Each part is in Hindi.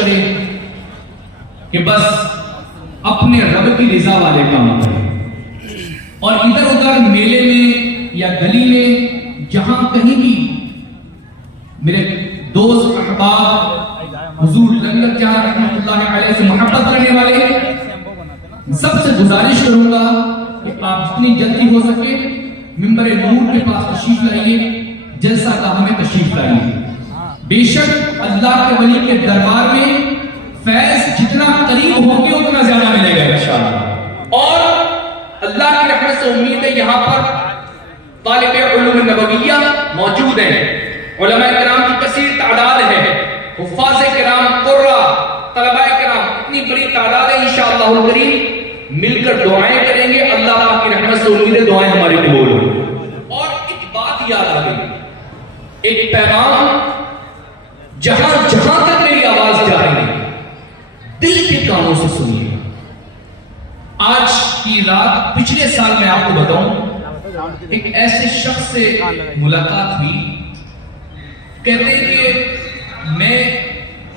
करे कि बस अपने रब की रिजा वाले काम करें, और इधर उधर मेले में या गली में जहां कहीं भी मेरे दोस्त अहबाब हुजूर लग जहां रहमतुल्लाह अलैहि से मोहब्बत करने वाले, सबसे गुजारिश करूंगा कि आप जितनी जल्दी हो सके मिंबर नूर के पास तशरीफ लाइए, जलसा गाह में तशरीफ लाइए। बेशक अल्लाह के वली के दरबार में फैज जितना करीब होंगे उतना ज्यादा मिलेगा इंशाअल्लाह। और अल्लाह की रहमत से उम्मीद है यहाँ पर तालिबे उलूम नबविया मौजूद हैं, उलमाए किराम की कसीर तादाद है, हुफ्फाज़े किराम, कुर्रा, तलबाए किराम, इतनी बड़ी तादाद है। इंशाअल्लाह करीम मिलकर दुआएं करेंगे, अल्लाह पाक की रहमत से उम्मीद है दुआएं हमारी कबूल हों। और एक बात याद आ गई, एक पैगाम जहां जहां तक मेरी आवाज जा रही है दिल के कानों से सुनिए। आज की रात पिछले साल मैं आपको बताऊं, एक ऐसे शख्स से मुलाकात हुई, कहते कि मैं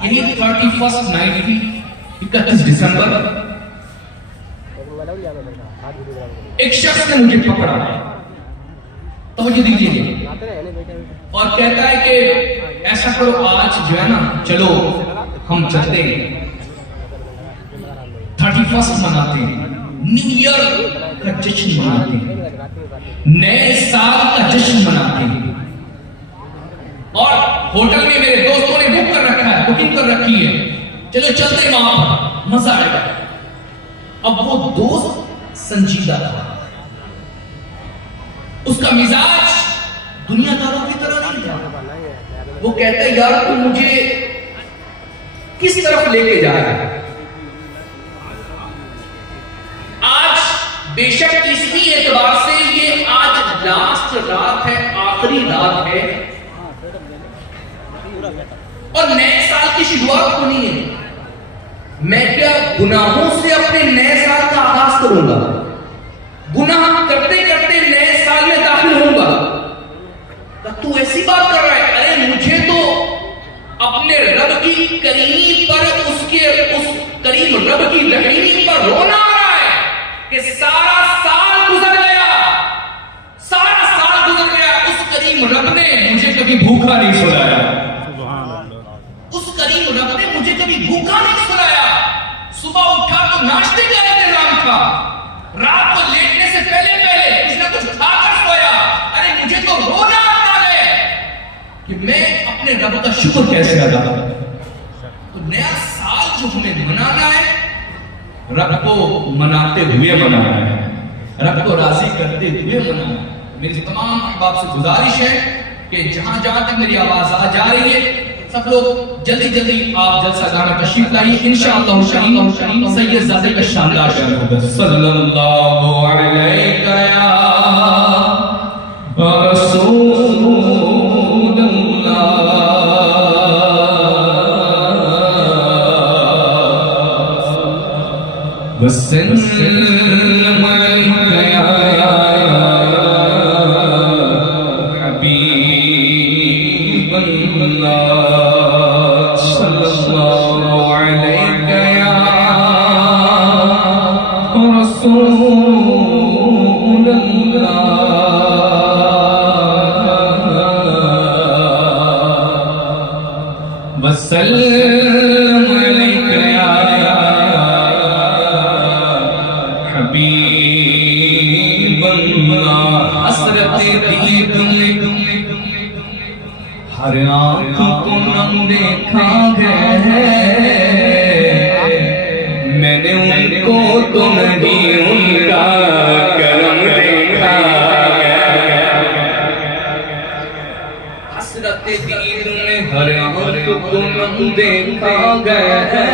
यही 31st नाइट थी, 31 दिसंबर, एक शख्स ने मुझे पकड़ा, तो मुझे दीजिए, और कहता है कि ऐसा करो आज जो है ना, चलो हम चलते हैं, 31st मनाते हैं, न्यू ईयर का जश्न मनाते हैं, नए साल का जश्न मनाते हैं। और होटल में मेरे दोस्तों ने बुक कर रखा है, बुकिंग कर रखी है, चलो चलते हैं वहां पर, मजा आएगा। अब वो दोस्त संजीदा था, उसका मिजाज दुनियादारों की तरह नहीं था। वो कहता है यार तू मुझे किस तरफ लेके जा रहा है? आज बेशक इसी एतबार से ये आज लास्ट रात है, आखिरी रात है, और नए साल की शुरुआत होनी है। मैं क्या गुनाहों से अपने नए साल का आगाज करूंगा? गुनाह करते करते नए साल में दाखिल होऊंगा? तू ऐसी बात कर रहा है? अरे मुझे तो अपने रब की करीमी पर, उसके उस करीम रब की रहीमी पर रोना आ रहा है कि सारा साल गुजर गया, सारा साल गुजर गया, उस करीम रब ने मुझे कभी भूखा नहीं सुलाया, उस करीम रब ने मुझे कभी भूखा नहीं सुलाया। सुबह उठा तो नाश्ते का इंतजाम था, रात को लेटने से पहले पहले कुछ ना कुछ खाकर सोया। अरे मुझे तो रोना आता है कि मैं अपने रब का शुक्र कैसे अदा करूं। तो नया साल जो हमें मनाना है, रब को मनाते हुए मनाना है, रब को राजी करते हुए मनाना है। मेरी तमाम अहबाब से गुजारिश है कि जहां जहां तक मेरी आवाज आ जा रही है, सब लोग जल्दी जल्दी आप जलसा गाह में तशरीफ लाइए। इंशाअल्लाह सैयद ज़ादे का शानदार बयान होगा। सल्लल्लाहु अलैहि वसल्लम हर आँख को न देखा है मैंने उनको तो नहीं उनका करम देखा है। हसरत दीद में हर आँख को न देखा है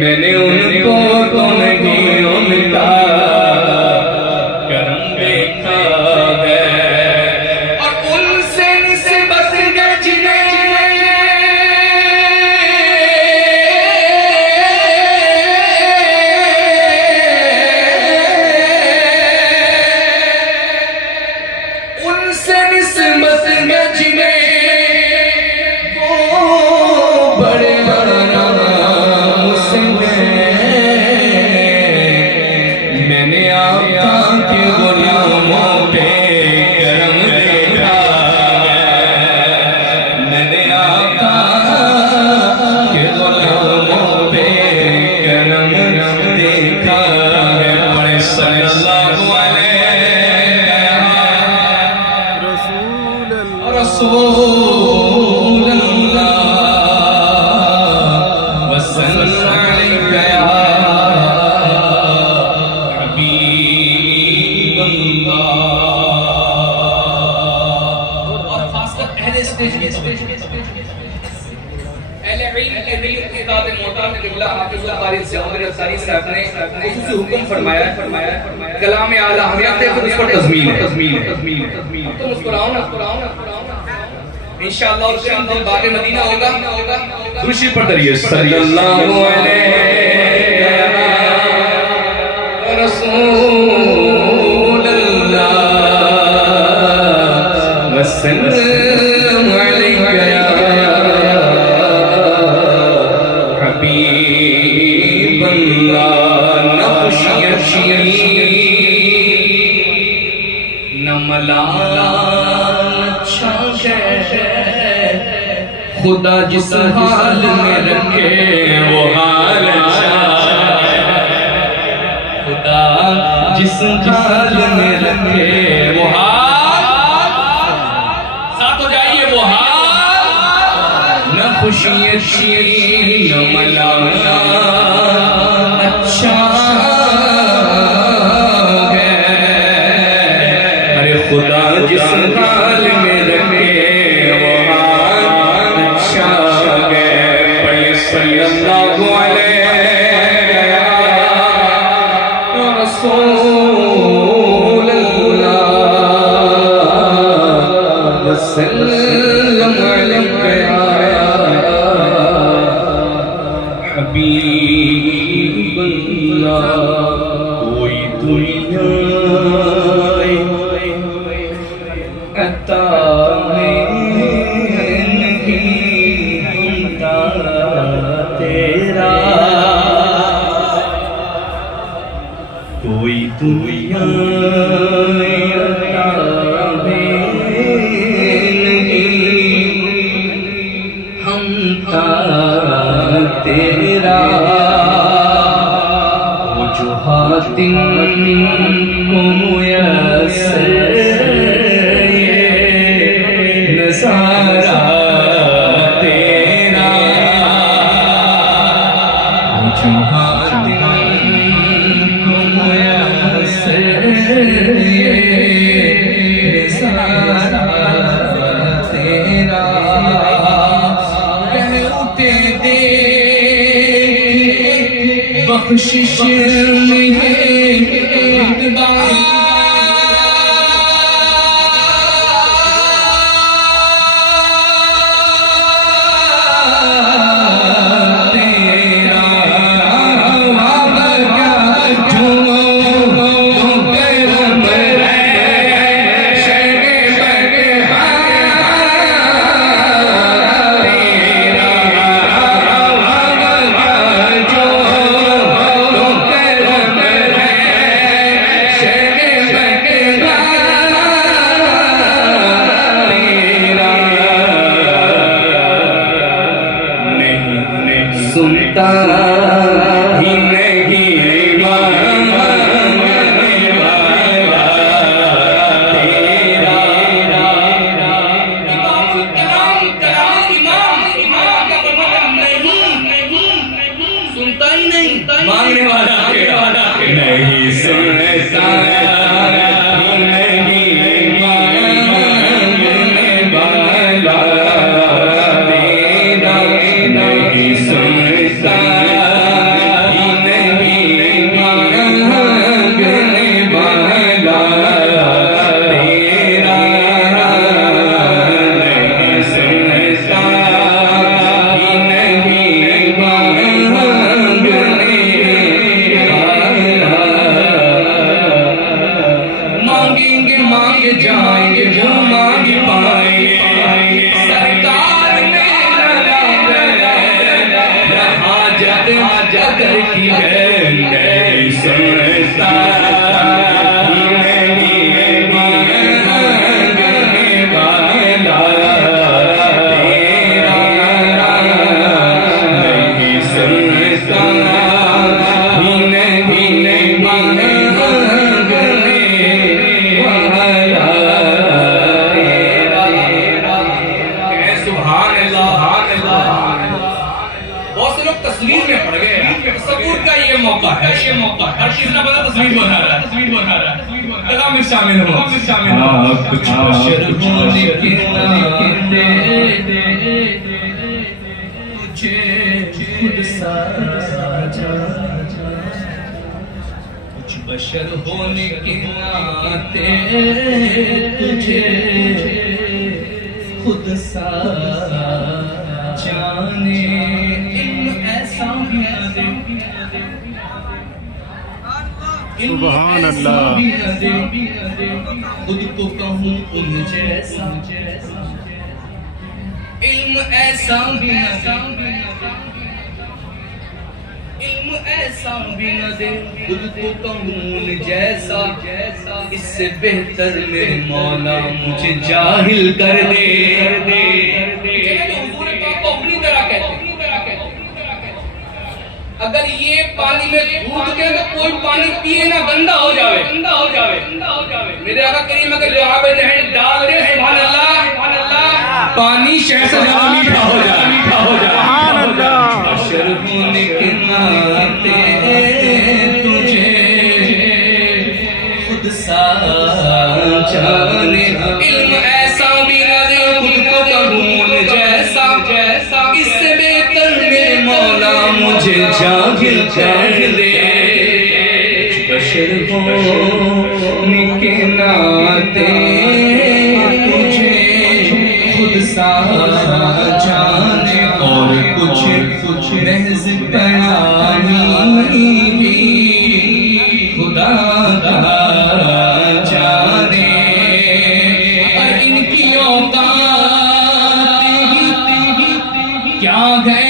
मैंने उनको तो नहीं उनका उनसे निस्बत न जिन्हें वो कलाम आला हज़रत खुद उस पर तज़मीन है। तो मुस्कुराओ ना इंशाअल्लाह। और शाम दिन बाग मदीना होगा। दुरूद पर दरिए सल्लल्लाहु अलैहि रसूलल्लाह वसल्लम अलैका या हबीबल्लाह। न खुशी न मलाल खुदा जिस हाल में रखे वो हाल अच्छा। खुदा जिस हाल में रखे वो हाल, साथ हो जाइए, वो हाल। न खुशी अच्छी न मलाना अच्छा है। अरे खुदा जिस हाल में रखे सल्लल्लाहु अलैहि रसूलल्लाह वसल्लम अलैका या हबीबल्लाह। कोई दुनिया अता तेरा, कोई दुनिया हम तेरा। वो जो हातिम को मुयस्सर नज़ारा तेरा। बख्शिश सुनता ही नहीं सुनता ही नहीं, मांगने वाला नहीं सुनता जाएंगे जो मांग पाएंगे सरकार ने हाजत अगर की है नहीं सुनता तस्वीर में पड़ गए। सबूत का ये मौका है, हर चीज ना पता तस्वीर बना रहा है, कलाम में शामिल हो, कुछ मुझे खुद सा कुछ बशर होने के नाते तुझे खुद सा जाने ऐसा भी न दे सुभान अल्लाह। खुद को कहूँ उन जैसा इल्म ऐसा भी न इल्म ऐसा भी न दे खुद को कहूँ उन जैसा इससे बेहतर मेरे मौला मुझे जाहिल कर दे अपनी तरह कहते अगर ये पानी में कूद के तो कोई पानी पिए ना गंदा हो जावे मेरे आका करीम अगर जवाब नहर डाल दे सुभान अल्लाह पानी शहर से ज्यादा मीठा हो जाए सुभान अल्लाह। अशर होने के नाते तुझे खुद सा जाने इल्म ऐसा भी न दे खुद को कहूँ जैसा इससे बेहतर मेरे मौला मुझे जाहिल कर दे बशर होने के नाते तुझे खुद सा जाने और कुछ महज बयानी भी खुदा का जाने और इनकी औकात क्या गए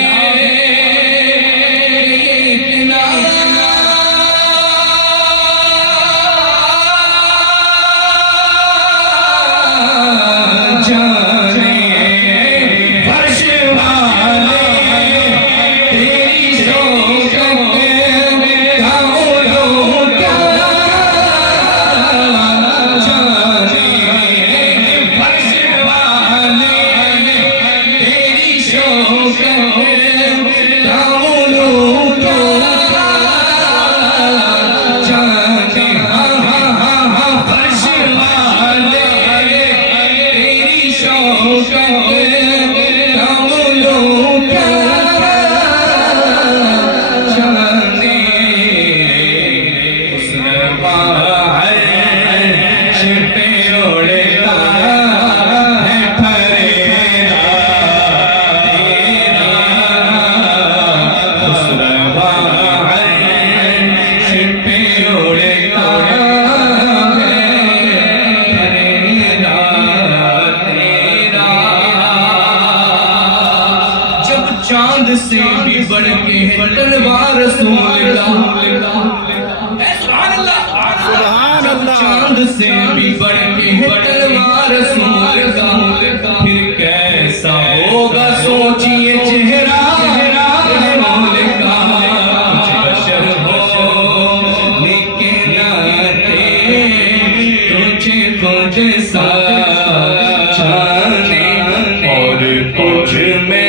चांद से भी बढ़ के है तलवार चांद से भी बढ़ के है तलवार फिर कैसा होगा सोचिए चेहरा बशर होने के नाते तुझे खुद सा जाने और कुछ में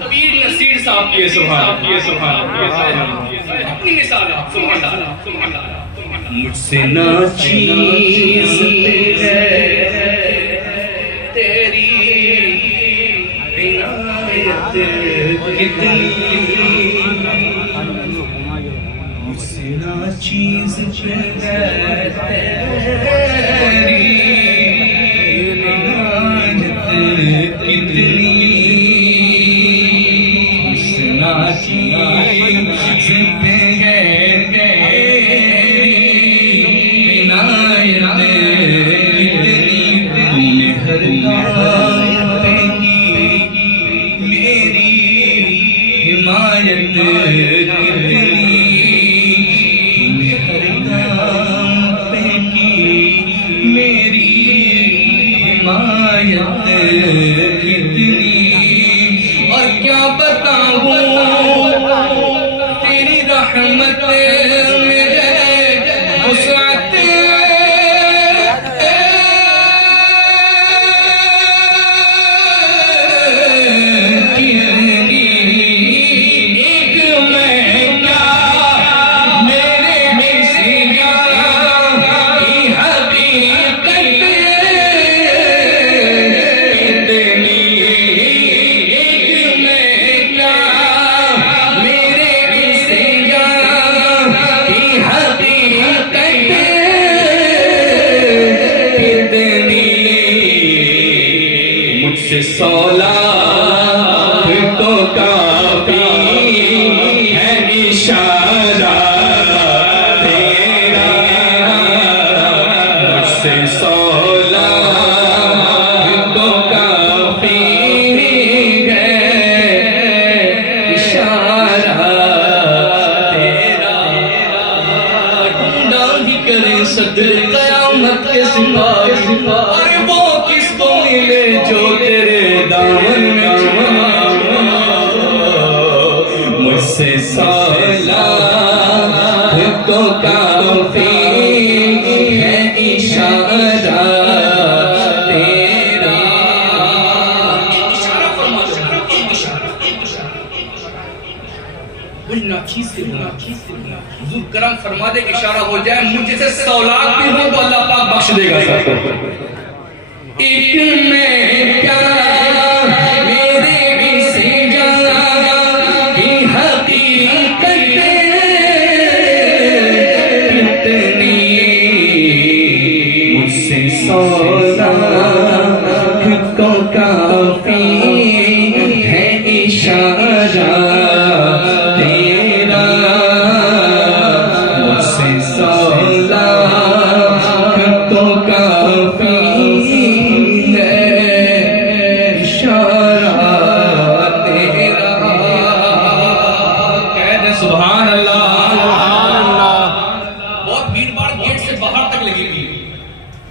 कबीर नसीर साहब की सुभान अपनी मिसाल सुभान मुझसे ना चीज है तेरी इनायत कितनी मुझसे ना चीज है तेरी इनायत कितनी और क्या बताऊं तेरी रहमत मेरे वुसअत कयामत के सिपाही अरे वो किसको मिले जो तेरे दामन में मुझसे सलाह को काफी है इशारा तेरा। इशारा फरमा दो, एक इशारा हुजूर करम फरमा दे इशारा हो जाए मुझे से 100 लाख भी हो तो अल्लाह पाक बख्श देगा सबको। एक में क्या मेरे भी से जाना की हकीकत कितनी मुझसे 100 लाख को काफी है इशारा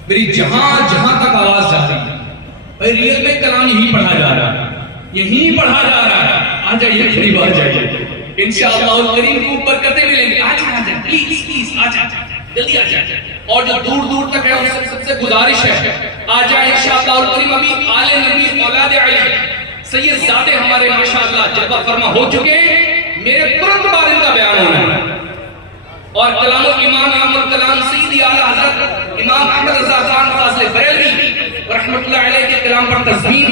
मेरी जहां जहां तक आवाज जा रही है भाई रियल में कलाम यही पढ़ा जा रहा है, यही पढ़ा जा रहा है। आ जाइए करीब आ जाइए इंशाअल्लाह करीम को बरकतें मिलेंगी। आ जाइए प्लीज प्लीज आ जाइए जल्दी आ जाइए। और जो दूर दूर तक है उनसे सबसे गुजारिश है आ जाए इंशाअल्लाह करीम। अभी आले नबी औलाद अली सैयद ज़ादे हमारे माशाअल्लाह जलवा फरमा हो चुके हैं। मेरे तुरंत बाद इनका बयान होना है और कलाम इमाम अहमद कलाम सईदी आला हज़रत इमाम अहमद रज़ा खान फाज़िल बरेलवी रहमतुल्लाह अलैह के कलाम पर तस्मीर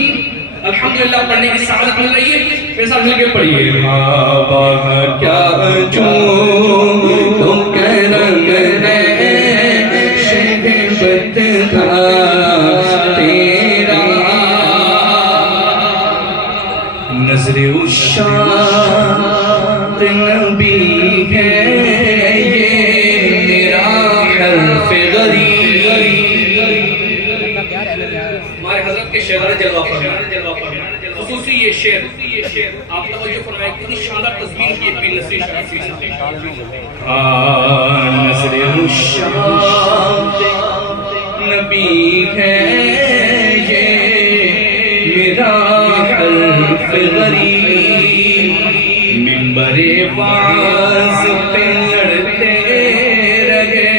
अल्हम्दुलिल्लाह पढ़ने की सआदत मिल रही है। मेरे साथ मिलकर पढ़िए। बाबा क्या जो तुम करम है शहबत का तेरा नज़रे उशात नबी है खुसूसी ये शेर आप तवज्जो फरमाएं कितनी शानदार तस्वीर की पीर नसीर शरीफ नज़रे उशात नबी है ये मेरा हल्फ गरीब मिंबरे बाज़ पे लड़ते रहे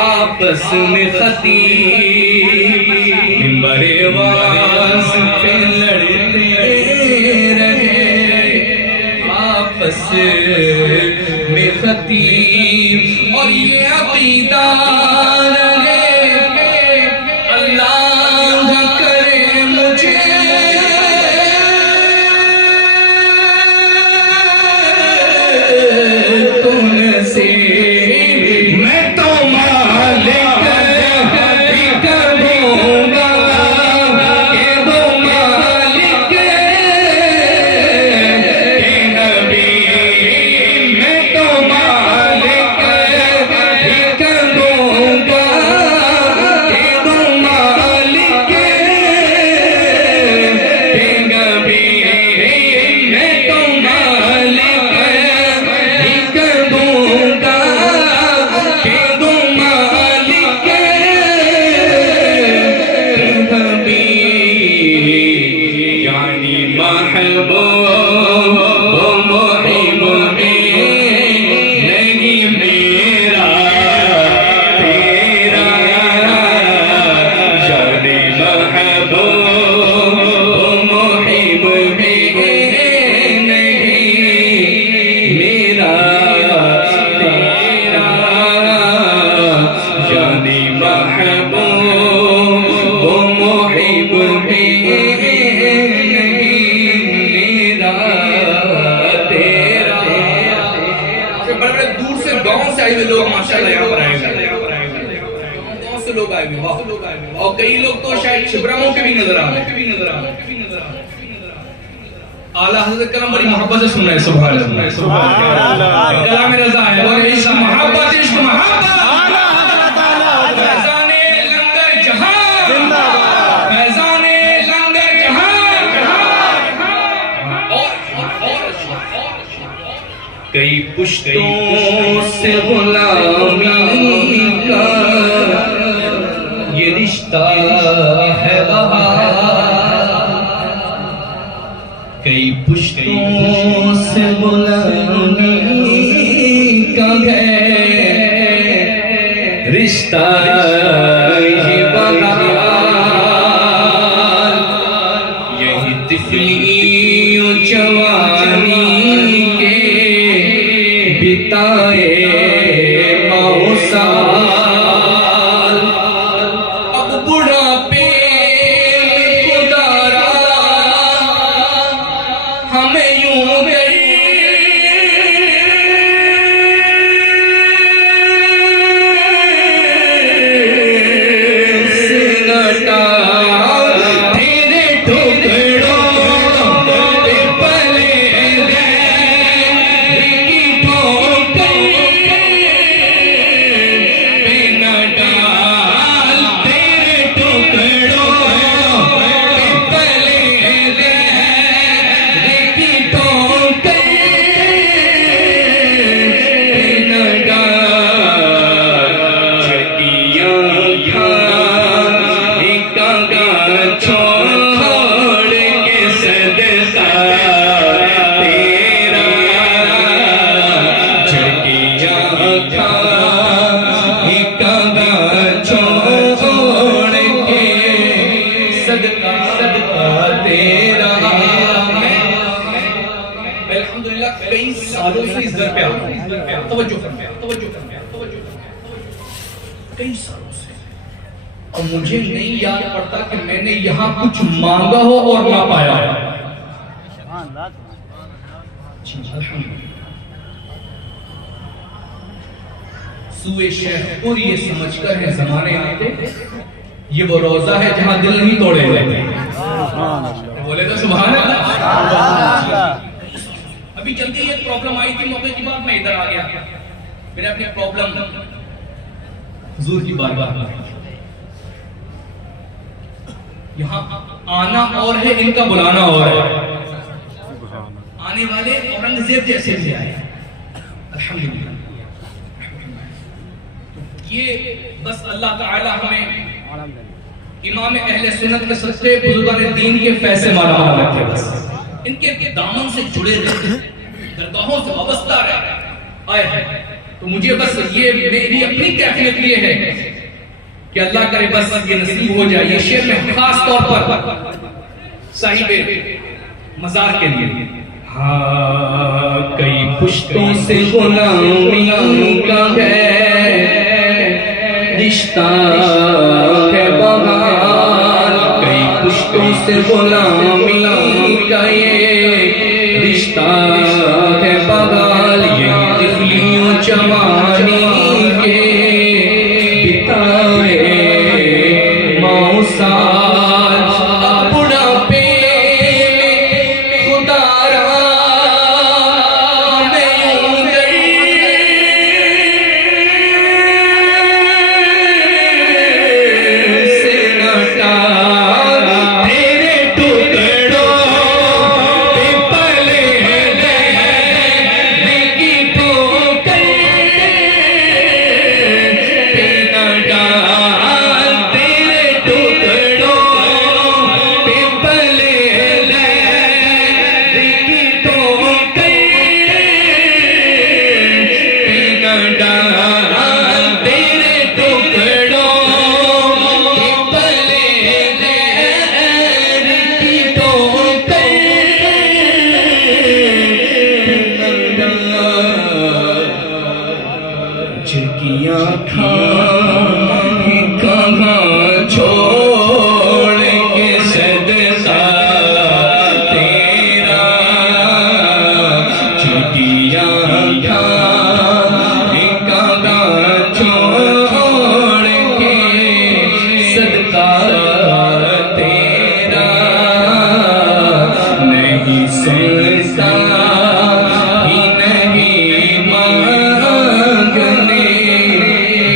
आपस में खतीब मिंबरे बाज़ पे लड़ते में खतीब और ये अकीदा रहे अल्लाह करे मुझे तुमसे मैं तो मालिक भी करूंगा के दो मालिक के नबी मैं तो मालिक भी करूंगा के दो मालिक के नबी मैं तो मालिक भी करूंगा के दो मालिक नबी यानी महबूब मुहिब में नहीं मेरा तेरा यानी महबूब मुहिब में नहीं मेरा तेरा यानी महबूब मुहिब में मेरा तेरा। बड़े बड़े दूर से गांव से आए हुए लोग माशाल्लाह यहाँ पर आए हुए गांव से लोग आए हुए वाह। और कई लोग तो शायद छिबराओं के भी नजर आ रहे हैं। आला हज़रत कलम बड़ी मोहब्बत से सुन रहे हैं। सुभान अल्लाह सुभान अल्लाह कलाम रज़ा है और इश्क मोहब्बत फैज़ाने लंगर जहां जिंदाबाद फैज़ाने लंगर जहां और कई पुश्तों से गुलामी का ये रिश्ता है कई पुश्तों से गुलामी का है रिश्ता ये बहार यही तिफली और जवानी के बिताए मौसाल अब बुढ़ापे खुदारा हमें यूं सिलटा तेरे टुकड़ों पे पले की ठोकर पे न डाल तेरे टुकड़ों पे पले की ठोकर पे न डाल छटियां छोड़ के सदका तेरा छटियां छोड़ के सदका तेरा। अल्हम्दुलिल्लाह कई सालों से इस दर पे आता हूं। तवज्जो करना कई सालों से और मुझे नहीं याद पड़ता कि मैंने यहाँ कुछ मांगा हो और ना पाया हो। सुए शेखपुर ये समझकर है जमाने आते ये वो रोजा है जहां दिल नहीं तोड़े जाते। बोले तो सुभान अल्लाह। अभी जल्दी ये प्रॉब्लम आई थी मौके की बात मैं इधर आ गया मैंने अपनी प्रॉब्लम हुजूर की बार यहाँ आना और है इनका बुलाना और है। आने वाले औरंगजेब जैसे से आए अल्हम्दुलिल्लाह। ये बस अल्लाह ताला हमें इमाम अहले सुन्नत के सच्चे बुजुर्गान दीन के फैसले मारा रखे बस इनके दामन से जुड़े रहे दरगाहों से वाबस्ता रहे आए हैं। तो मुझे बस ये मेरी अपनी कैफियत ये है कि अल्लाह करे बस ये नसीब हो जाए। ये शेर में खास तौर पर साहिब मजार के लिए हाँ, कई पुश्तों से गुलामी का है रिश्ता है बहाल, कई पुश्तों से गुलामी का ये रिश्ता है बहाल। ये तिफलियों जवानी के बिताए मौसाल, बुढ़ापे में खुदारा छोड़ के सदका तेरा, चुटिया छोड़ के सदका तेरा, नहीं सुनता ही नहीं मांगने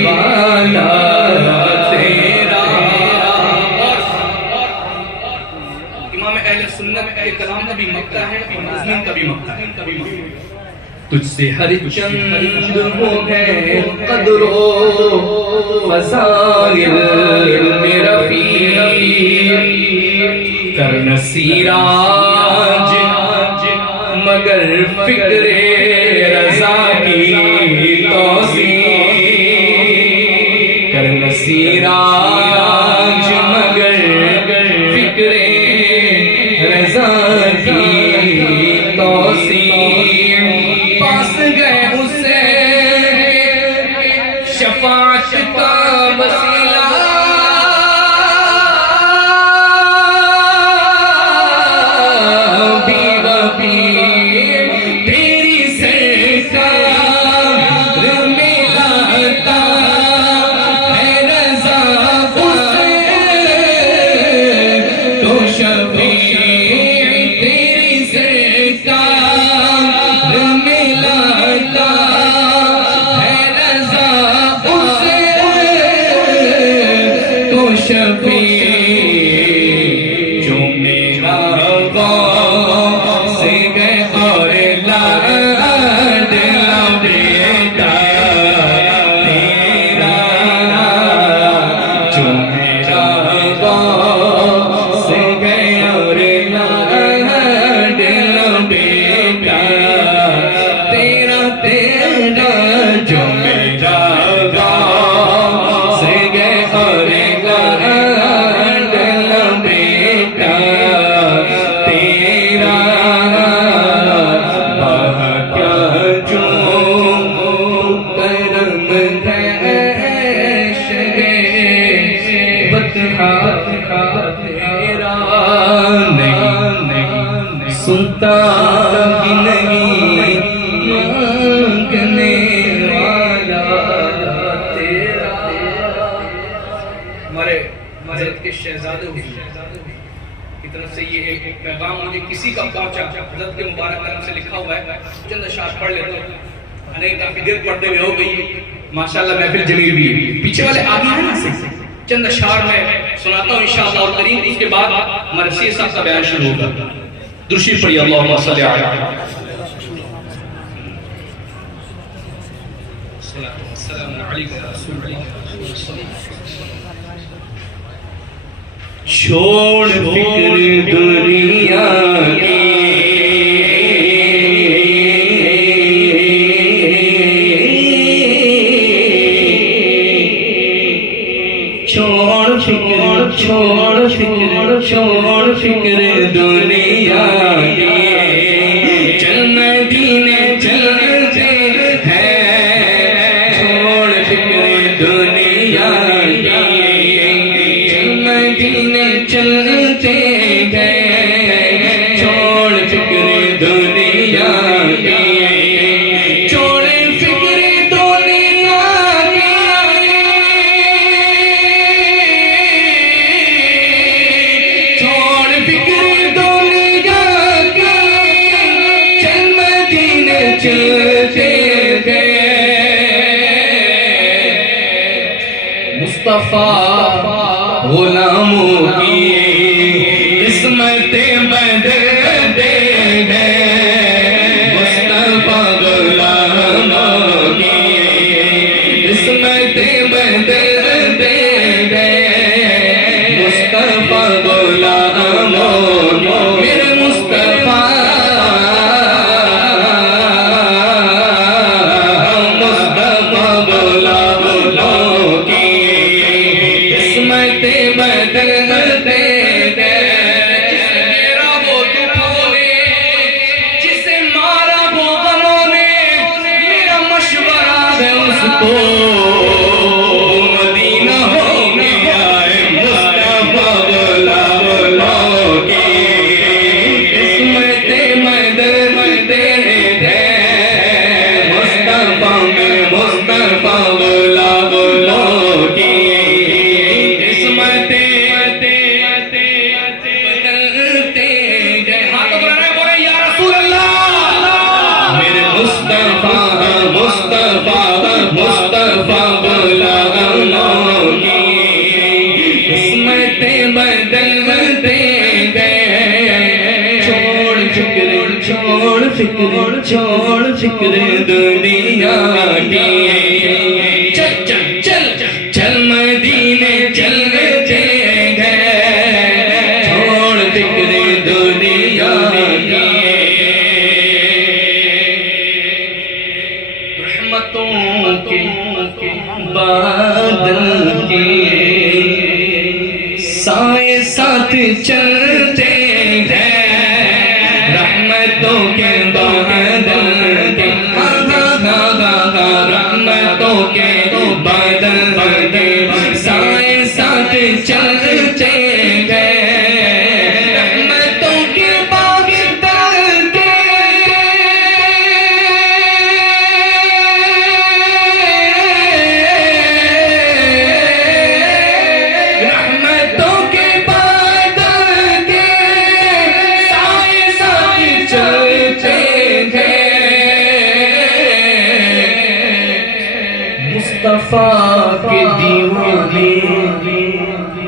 वाला तेरा। इमाम अहले सुन्नत के कलाम का भी मक्ता है और मुस्लिम का भी मक्ता है। तुझसे हर चंद हो गए कदरो फज़ाइल मेरा कर नसीराज, मगर फिक्रे रज़ा की तौसीक कर नसीराज, मगर फिक्रे रज़ा की तौसीक। पास गए उसे शफाअत का वसीला, तेरी सरकार मिलाता है रज़ा उसे तो शफी, तेरी सरकार मिलाता है रज़ा उसे तो शफी। जो मेरा से गए और लाडला बेटा तेरा, जो मेरा से गए और लाडला बेटा तेरा तेरा, जो मेरा से गए और लाडला बेटा तेरा। क्या जो करम है शगे बता तेरा, नहीं सुनता ही नहीं मांगने वाला तेरा। हमारे हज़रत के शहजादे की तरफ से ये एक पैगाम मुझे किसी का पहुंचा, हज़रत के मुबारक कलम से लिखा हुआ है। चंद अशआर पढ़ लेते हैं, नहीं काफी देर पढ़ते हुए हो गई माशाल्लाह, महफिल जमील भी है। पीछे वाले आगे हैं ना, चंद अशआर मैं सुनाता हूँ इंशाअल्लाह करीम, उसके बाद हमारे सीए साहब का बयान शुरू होगा। दुरूद पढ़िए, अल्लाहुम्मा सल्ली अला छोड़ फिक्र दुनिया की, छोड़ फिक्र दुनिया की, चलते गए, छोड़ फिक्र दुनिया की, छोड़ फिक्र दुनिया की, छोड़ फिक्र दुनिया की, चल मदीने चलते गए। मुस्तफा गुलामों की किस्मतें बदलते गए, मुस्तफा गुलामों की किस्मतें बदलते गए, मुस्तफा गुलामों की, मेरे मुस्तफा मुस्तफा गुलामों की किस्मतें बदलते गए। जिसे मेरा वो दुखों ने, जिसे मारा वो गमों ने, मेरा मशवरा है उसको मदीना हो गया है। मुस्तफा गुलामों की किस्मतें बदलते गए, मुस्तफा में मुस्तफा गुलामों की किस्मतें बदलते गए। हाँ तो बोले या रसूल अल्लाह, मेरे मुस्तफा मुस्तफा मुस्तफा गुलामों की किस्मतें बदलते गए, छोड़ फिक्र छोड़ फिक्र दुनिया की, चल चल चल चल मदीने चलते गए, छोड़ फिक्र दुनिया की। रहमतों के बादल के साए साथ चलते हैं, रहमतों के बादल के, रहमतों के बादल के साए साथ चलते गए, रहमतों के बादल के, रहमतों के बादल के साए साथ चलते गए। मुस्तफा के दीवाने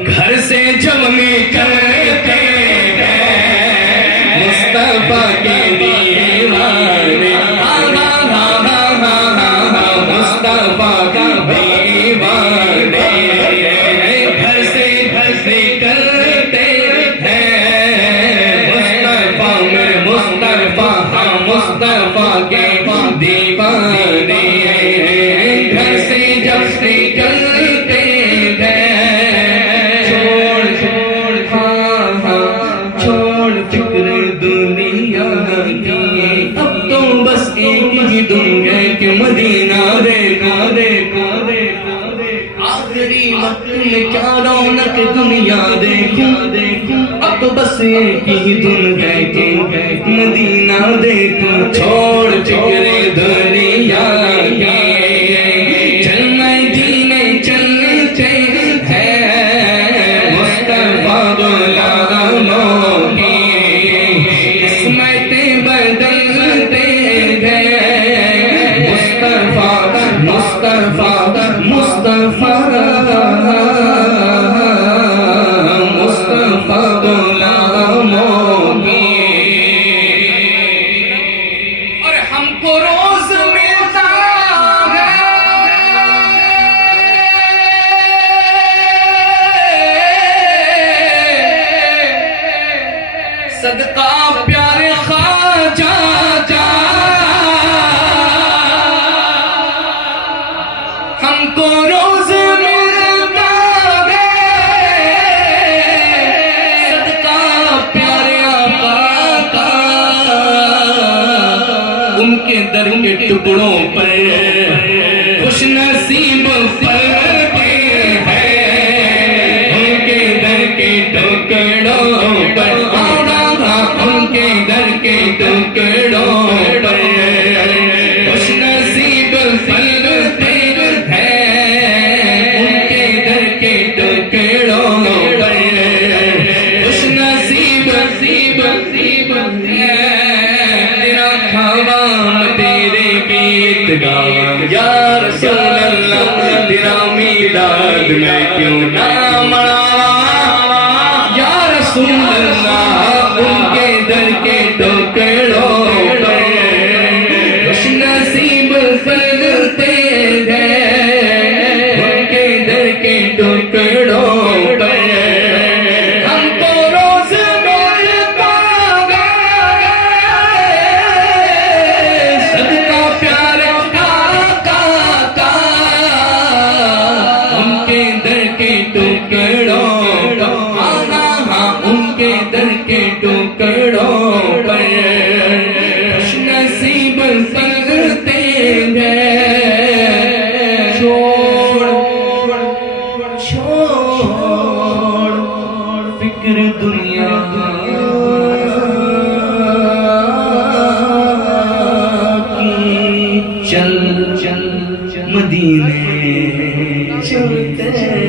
घर से जब निकलते हैं, मुस्तफा के दीवाने, मुस्तफा के दीवाने घर से निकलते हैं, मुस्तफा में मुस्तफा मुस्तफा के दीवाने घर से जब निकलते हैं, छोड़ फिक्र दुनिया की, अब तो बस एक ही धुन है कि मदीना देखा देखा देखा देखा, आखिरी वक्त में क्या रौनक दुनिया देखा देखा, अब तो बस एक ही धुन है कि मदीना देखो, छोड़ फिक्र दुनिया की, चल मदीने चलते हैं, मुस्तफा गुलामों की किस्मतें बदलते गए, मुस्तफा मुस्तफा मुस्तफा मुस्तफा गुलामों की। और हमको रोज मिलता है सदका प्यारे ख्वाजा जा, हमको रोज मिलता है सदका प्यारे आका का, उनके दर के टुकड़ों पर खुश नसीब पलते हैं, उनके दर के टुकड़ों के टुकड़ों पर खुशनसीब फलते हैं उनके दर के टुकड़ों पर खुशनसीब तेरा खावा तेरे गीत गावा या रसूल अल्लाह तेरा मीलाद मैं क्यों ना मनावा या रसूल अल्लाह उनके दर के टुकड़ों पर खुशनसीब फलते हैं उनके दर के टुकड़ों पर हमको रोज मिलता सदका प्यारे का उनके दर के टुकड़ों उनके दर के टुकड़ों पर खुशनसीब फलते हैं छोड़ फिक्र दुनिया की चल मदीने चलते